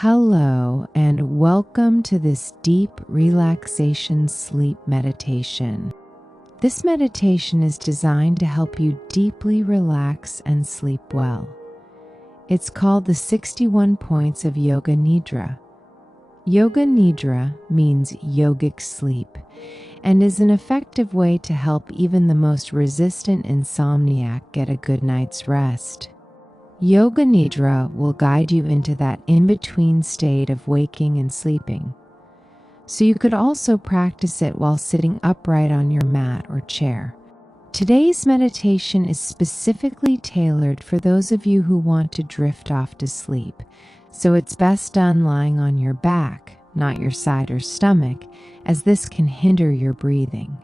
Hello, and welcome to this deep relaxation sleep meditation. This meditation is designed to help you deeply relax and sleep well. It's called the 61 Points of Yoga Nidra. Yoga Nidra means yogic sleep and is an effective way to help even the most resistant insomniac get a good night's rest. Yoga Nidra will guide you into that in-between state of waking and sleeping. So you could also practice it while sitting upright on your mat or chair. Today's meditation is specifically tailored for those of you who want to drift off to sleep, so it's best done lying on your back, not your side or stomach, as this can hinder your breathing.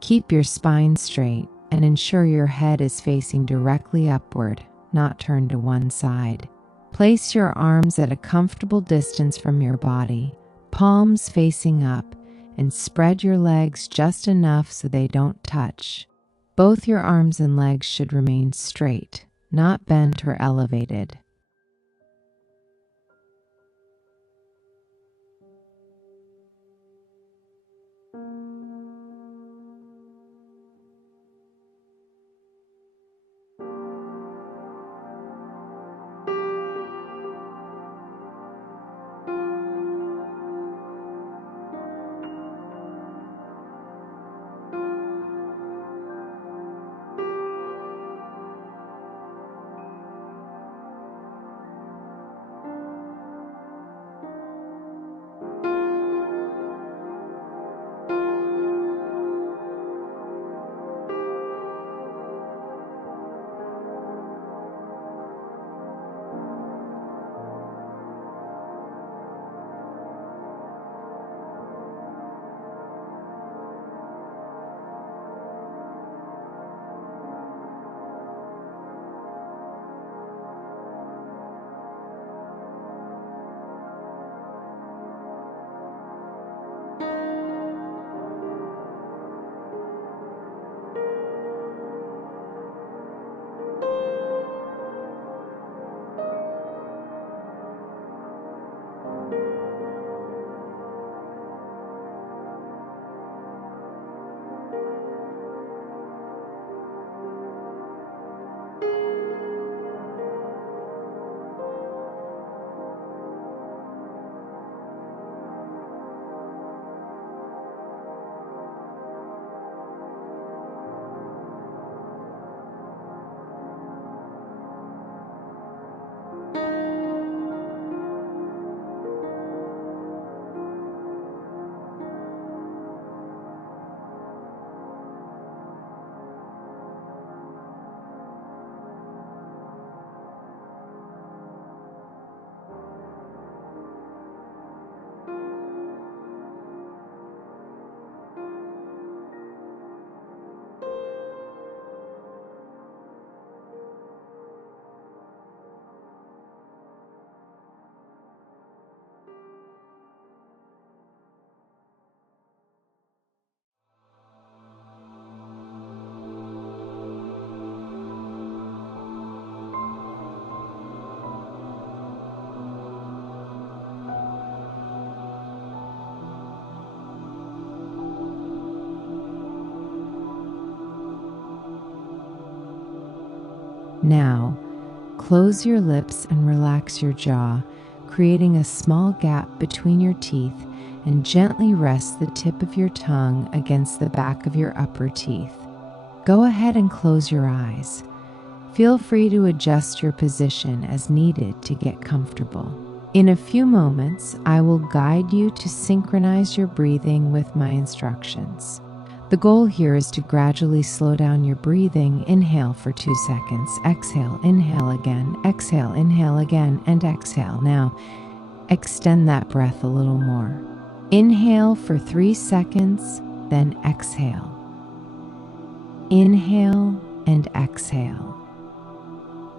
Keep your spine straight and ensure your head is facing directly upward, not turned to one side. Place your arms at a comfortable distance from your body, palms facing up, and spread your legs just enough so they don't touch. Both your arms and legs should remain straight, not bent or elevated. Now, close your lips and relax your jaw, creating a small gap between your teeth, and gently rest the tip of your tongue against the back of your upper teeth. Go ahead and close your eyes. Feel free to adjust your position as needed to get comfortable. In a few moments, I will guide you to synchronize your breathing with my instructions. The goal here is to gradually slow down your breathing. Inhale for 2 seconds, exhale, inhale again, and exhale. Now, extend that breath a little more. Inhale for 3 seconds, then exhale. Inhale and exhale.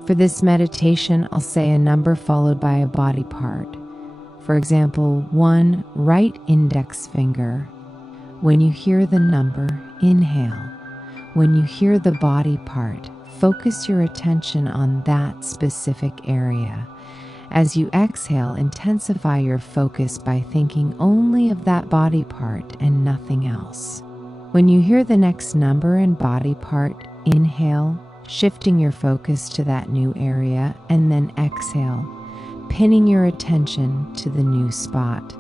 For this meditation, I'll say a number followed by a body part. For example, 1 right index finger. When you hear the number, inhale. When you hear the body part, focus your attention on that specific area. As you exhale, intensify your focus by thinking only of that body part and nothing else. When you hear the next number and body part, inhale, shifting your focus to that new area, and then exhale, pinning your attention to the new spot.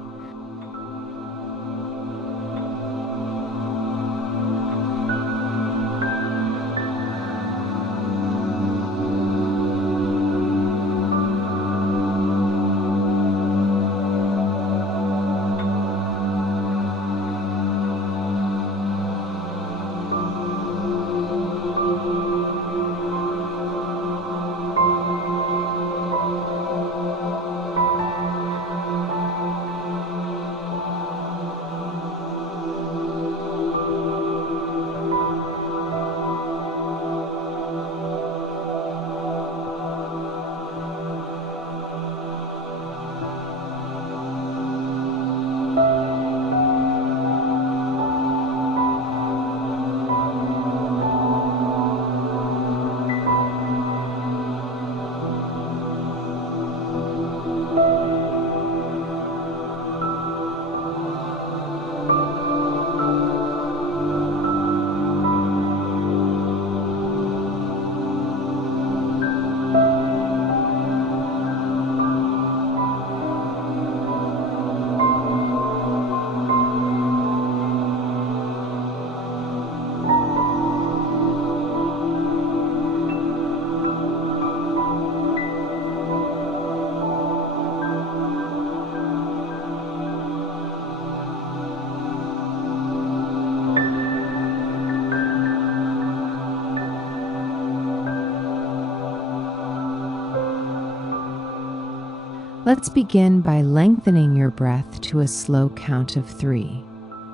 Let's begin by lengthening your breath to a slow count of 3.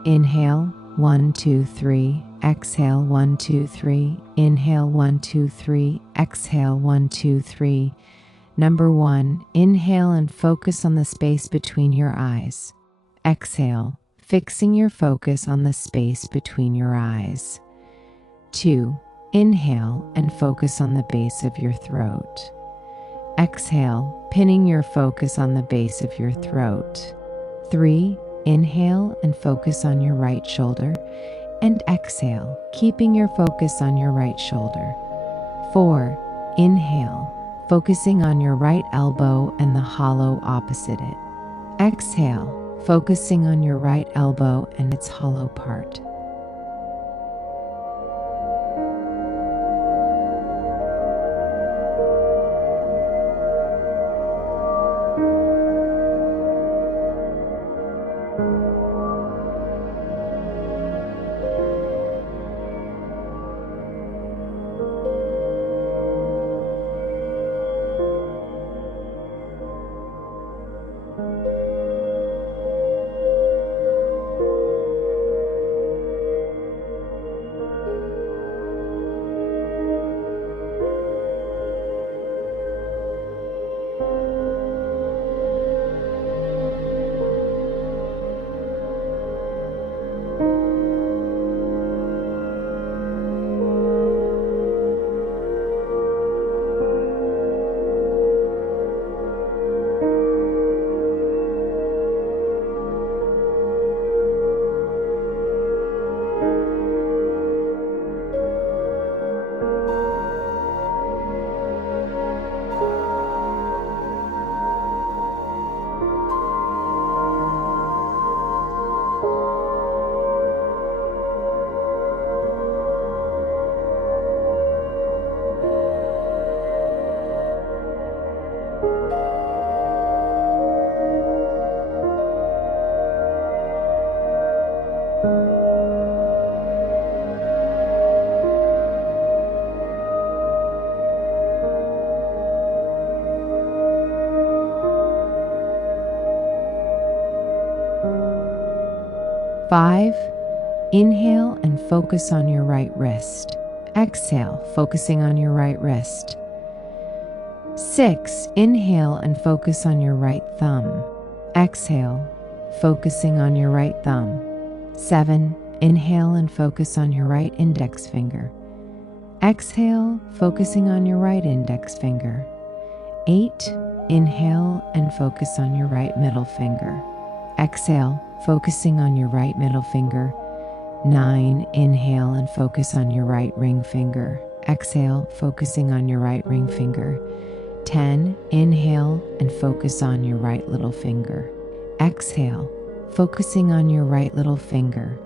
Inhale, 1, 2, 3. Exhale, 1, 2, 3. Inhale, 1, 2, 3. Exhale, 1, 2, 3. Number 1, inhale and focus on the space between your eyes. Exhale, fixing your focus on the space between your eyes. 2, inhale and focus on the base of your throat. Exhale, pinning your focus on the base of your throat. 3, inhale and focus on your right shoulder. And exhale, keeping your focus on your right shoulder. 4, inhale, focusing on your right elbow and the hollow opposite it. Exhale, focusing on your right elbow and its hollow part. Five, inhale and focus on your right wrist. Exhale, focusing on your right wrist. 6, inhale and focus on your right thumb. Exhale, focusing on your right thumb. 7, inhale and focus on your right index finger. Exhale, focusing on your right index finger. 8, Inhale and focus on your right middle finger. Exhale, focusing on your right middle finger. 9. Inhale and focus on your right ring finger. Exhale, focusing on your right ring finger. 10. Inhale and focus on your right little finger. Exhale, focusing on your right little finger.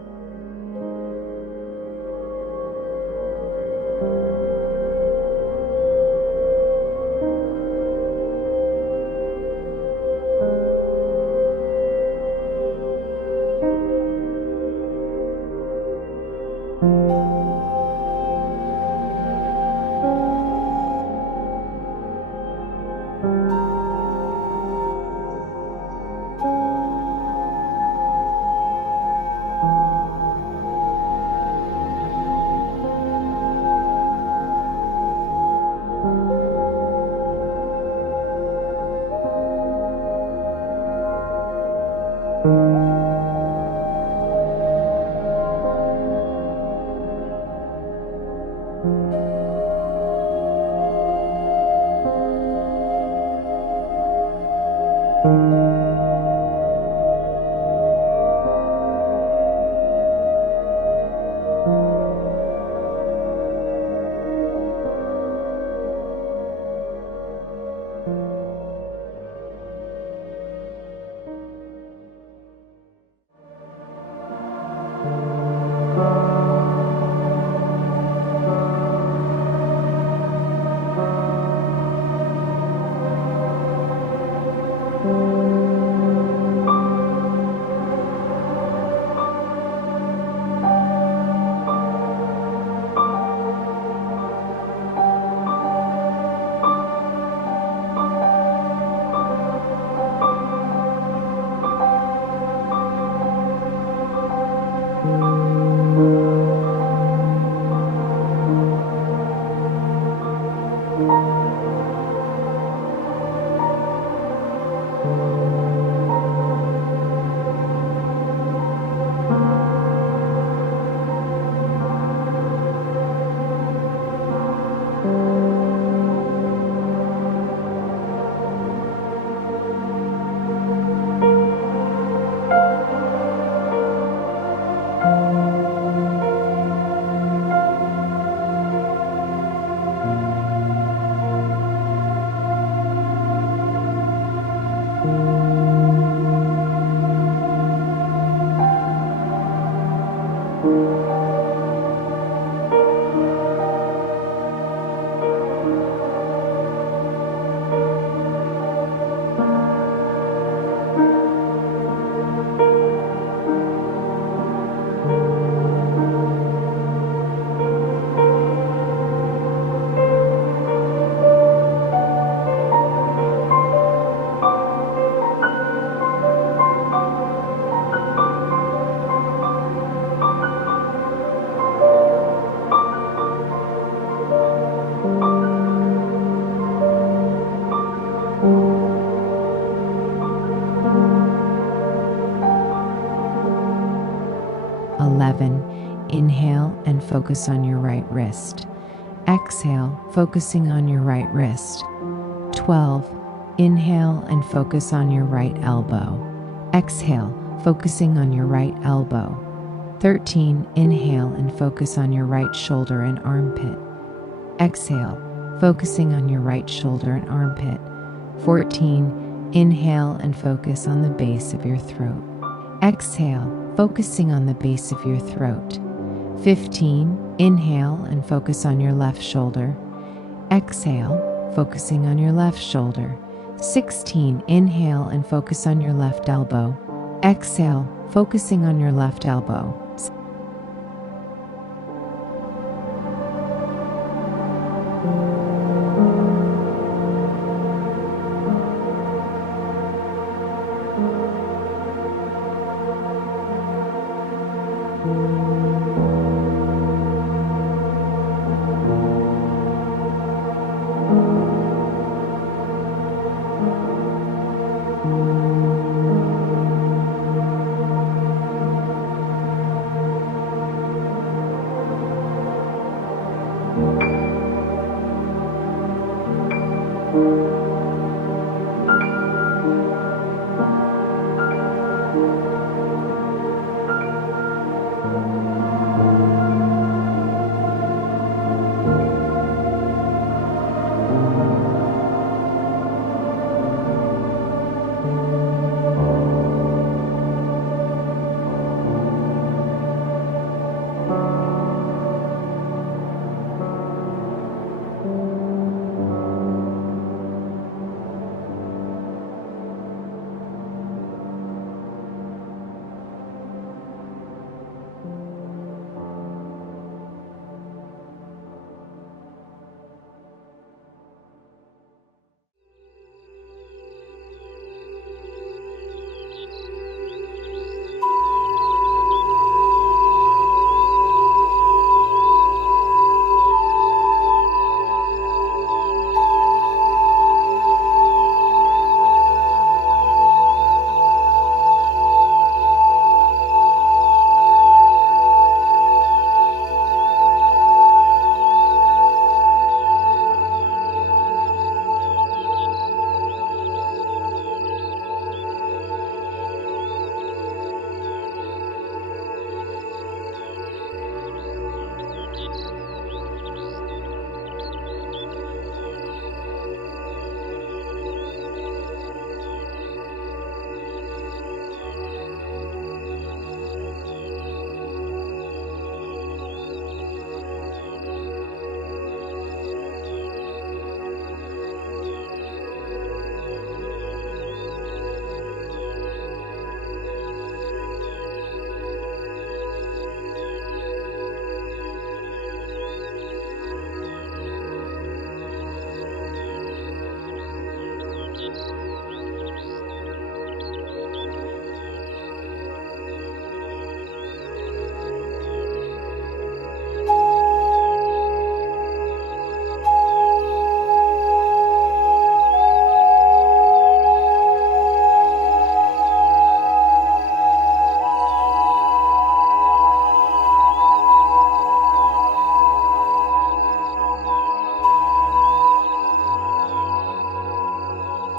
Inhale and focus on your right wrist. Exhale, focusing on your right wrist. 12. Inhale and focus on your right elbow. Exhale, focusing on your right elbow. 13. Inhale and focus on your right shoulder and armpit. Exhale, focusing on your right shoulder and armpit. 14. Inhale and focus on the base of your throat. Exhale, focusing on the base of your throat. 15. Inhale and focus on your left shoulder. Exhale, focusing on your left shoulder. 16. Inhale and focus on your left elbow. Exhale, focusing on your left elbow. 11.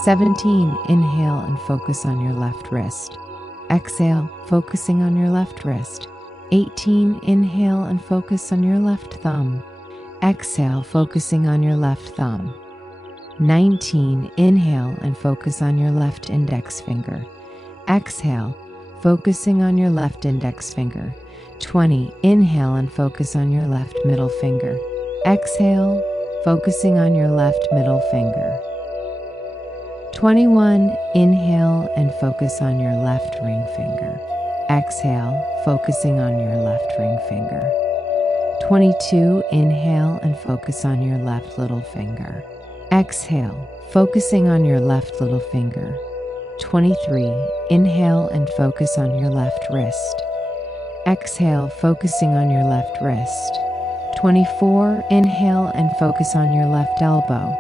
17, inhale and focus on your left wrist. Exhale, focusing on your left wrist. 18, inhale and focus on your left thumb. Exhale, focusing on your left thumb. 19, inhale and focus on your left index finger. Exhale, focusing on your left index finger. 20, inhale and focus on your left middle finger. Exhale, focusing on your left middle finger. 21, inhale and focus on your left ring finger. Exhale, focusing on your left ring finger. 22, inhale and focus on your left little finger. Exhale, focusing on your left little finger. 23, inhale and focus on your left wrist. Exhale, focusing on your left wrist. 24, inhale and focus on your left elbow.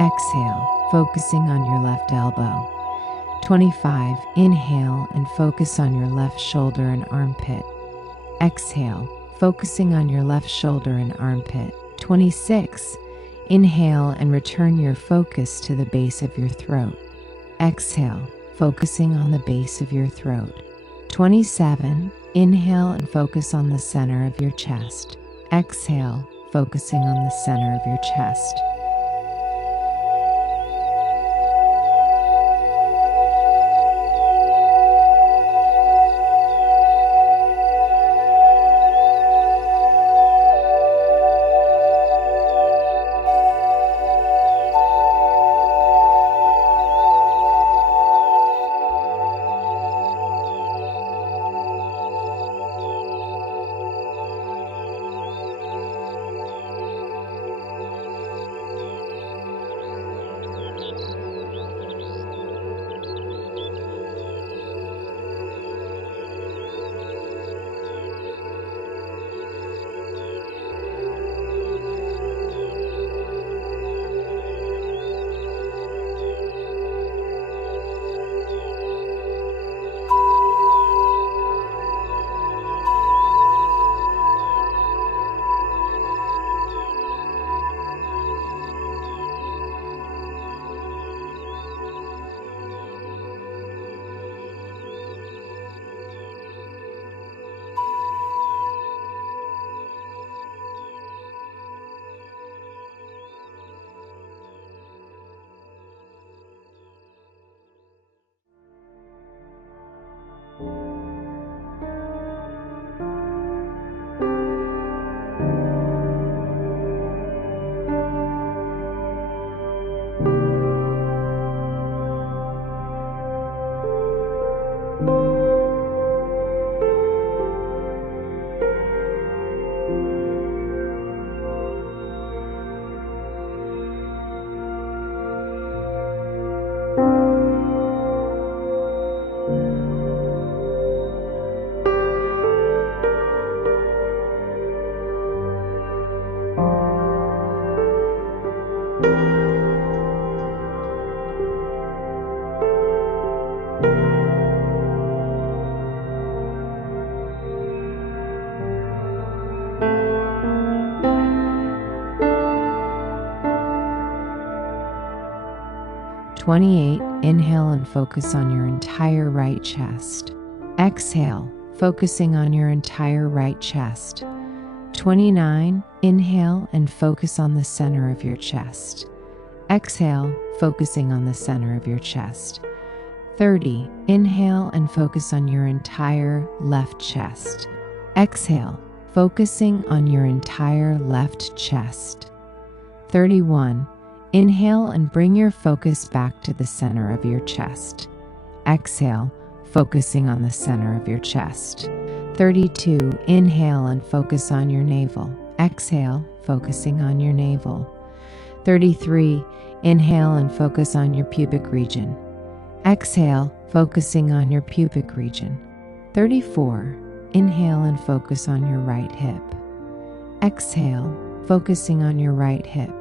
Exhale, focusing on your left elbow. 25, inhale and focus on your left shoulder and armpit. Exhale, focusing on your left shoulder and armpit. 26, inhale and return your focus to the base of your throat. Exhale, focusing on the base of your throat. 27, inhale and focus on the center of your chest. Exhale, focusing on the center of your chest. Inhale and focus on your entire right chest. Exhale, focusing on your entire right chest. 29, inhale and focus on the center of your chest. Exhale, focusing on the center of your chest. 30, inhale and focus on your entire left chest. Exhale, focusing on your entire left chest. 31, inhale and bring your focus back to the center of your chest. Exhale, focusing on the center of your chest. 32, inhale and focus on your navel. Exhale, focusing on your navel. 33, inhale and focus on your pubic region. Exhale, focusing on your pubic region. 34, inhale and focus on your right hip. Exhale, focusing on your right hip.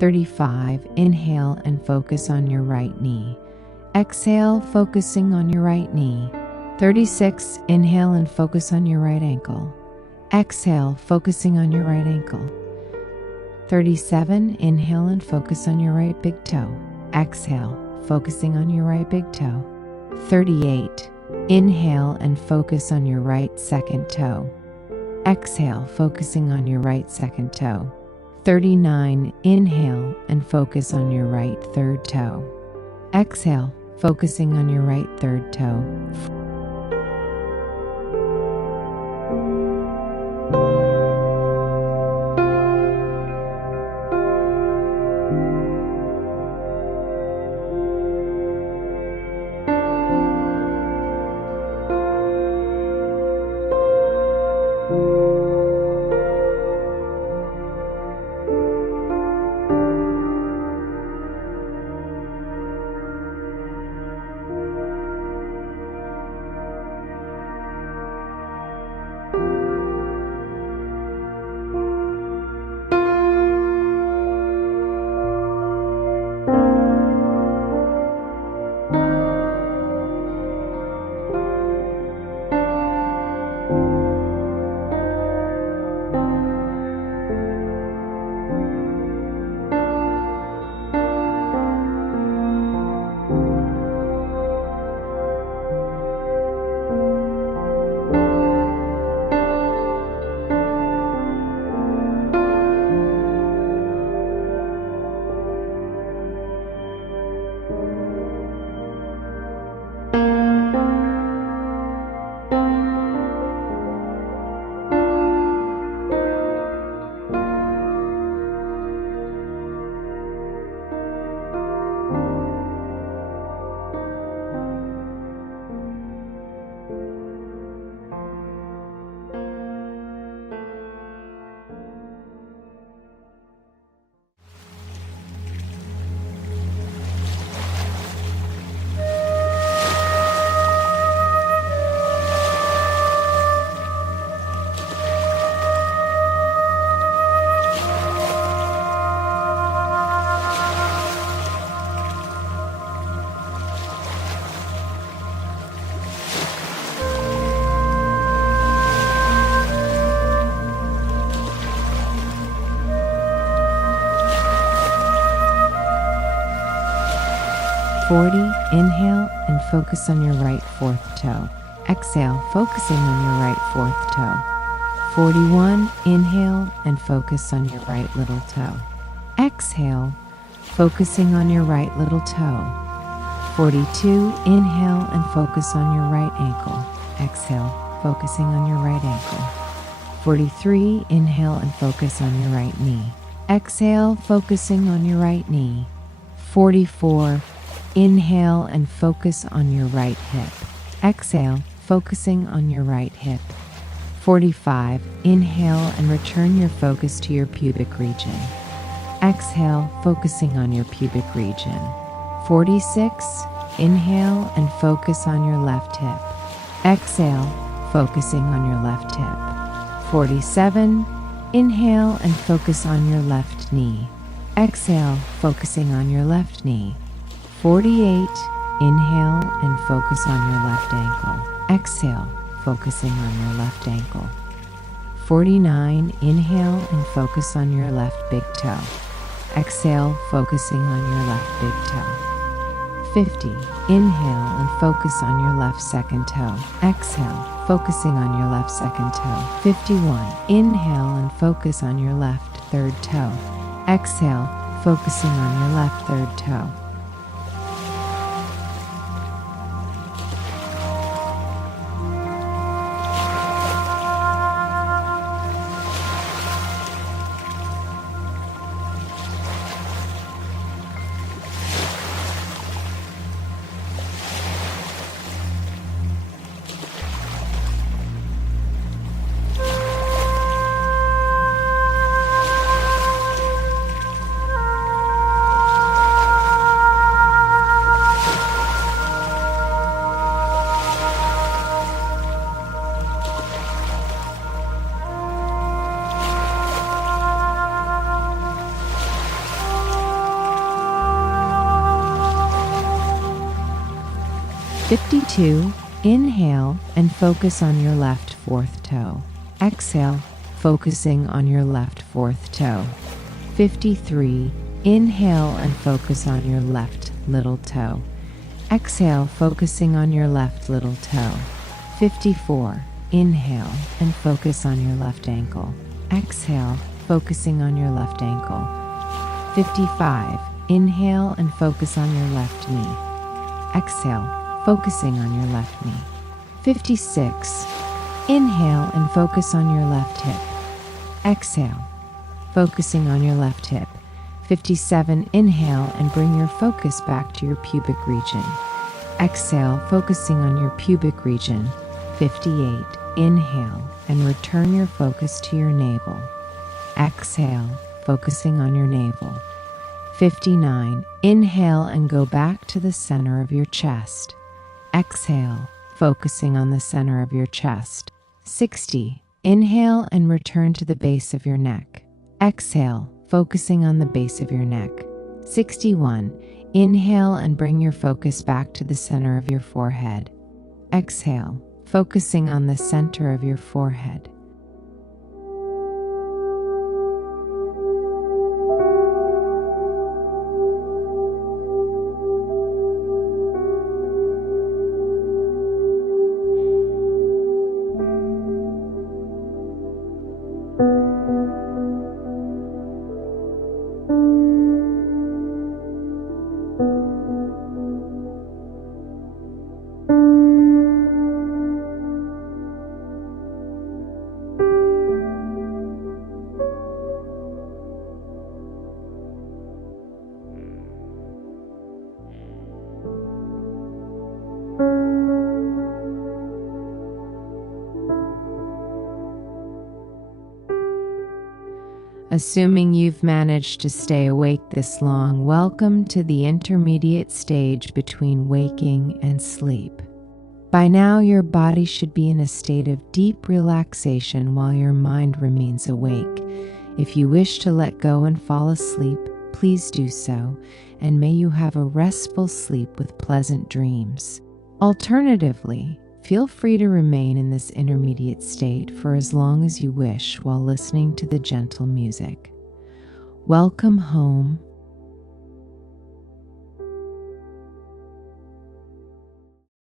35, inhale and focus on your right knee. Exhale, focusing on your right knee. 36, inhale and focus on your right ankle. Exhale, focusing on your right ankle. 37, inhale and focus on your right big toe. Exhale, focusing on your right big toe. 38. Inhale and focus on your right second toe. Exhale, focusing on your right second toe. 39. Inhale and focus on your right third toe. Exhale, focusing on your right third toe. 40. Inhale and focus on your right fourth toe. Exhale, focusing on your right fourth toe. 41. Inhale and focus on your right little toe. Exhale, focusing on your right little toe. 42. Inhale and focus on your right ankle. Exhale, focusing on your right ankle. 43. Inhale and focus on your right knee. Exhale, focusing on your right knee. 44. Inhale and focus on your right hip. Exhale, focusing on your right hip. 45. Inhale and return your focus to your pubic region. Exhale, focusing on your pubic region. 46. Inhale and focus on your left hip. Exhale, focusing on your left hip. 47. Inhale and focus on your left knee. Exhale, focusing on your left knee. 48. Inhale and focus on your left ankle. Exhale, focusing on your left ankle. 49. Inhale and focus on your left big toe. Exhale, focusing on your left big toe. 50. Inhale and focus on your left second toe. Exhale, focusing on your left second toe. 51. Inhale and focus on your left third toe. Exhale, focusing on your left third toe. 52. Inhale and focus on your left fourth toe. Exhale, focusing on your left fourth toe. 53. Inhale and focus on your left little toe. Exhale, focusing on your left little toe. 54. Inhale and focus on your left ankle. Exhale, focusing on your left ankle. 55. Inhale and focus on your left knee. Exhale, focusing on your left knee. 56. Inhale and focus on your left hip. Exhale, focusing on your left hip. 57. Inhale and bring your focus back to your pubic region. Exhale, focusing on your pubic region. 58. Inhale and return your focus to your navel. Exhale, focusing on your navel. 59. Inhale and go back to the center of your chest. Exhale, focusing on the center of your chest. 60. Inhale and return to the base of your neck. Exhale, focusing on the base of your neck. 61. Inhale and bring your focus back to the center of your forehead. Exhale, focusing on the center of your forehead. Assuming you've managed to stay awake this long, welcome to the intermediate stage between waking and sleep. By now, your body should be in a state of deep relaxation while your mind remains awake. If you wish to let go and fall asleep, please do so, and may you have a restful sleep with pleasant dreams. Alternatively, feel free to remain in this intermediate state for as long as you wish while listening to the gentle music. Welcome home